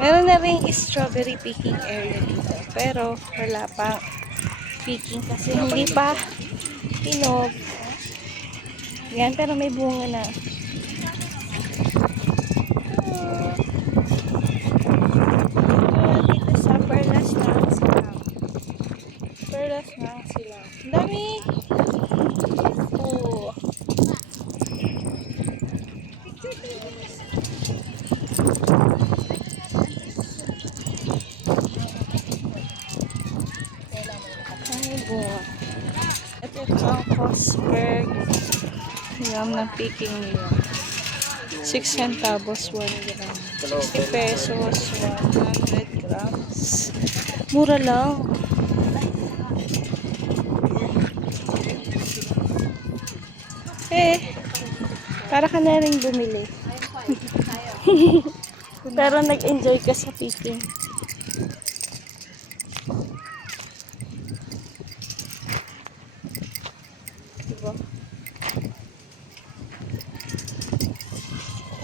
Meron na rin strawberry picking area dito. Pero wala pa picking kasi hindi pa hinog. Yan, pero may bunga na. Dito sa Perlas ng Silang. Perlas ng Silang. Ang dami! Oh. Ay, bunga. Ito ang Cosberg. Yam ng picking nila. 6 centavos 1 gram. 60 pesos 100 grams. Mura lang. Para ka na rin bumili. Pero nag-enjoy ka sa picking. Diba?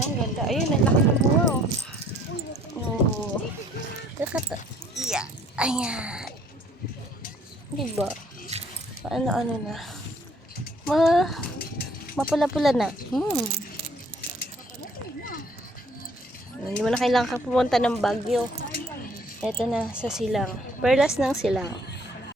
Ang ganda. Ayun, ang laki ng bunga, oh. Oh. Kakata. Yeah. Ayan. Diba? Ano-ano na. Mapula-pula na. Hindi mo na kailangan pumunta ng Baguio. Ito na sa Silang. Perlas ng Silang.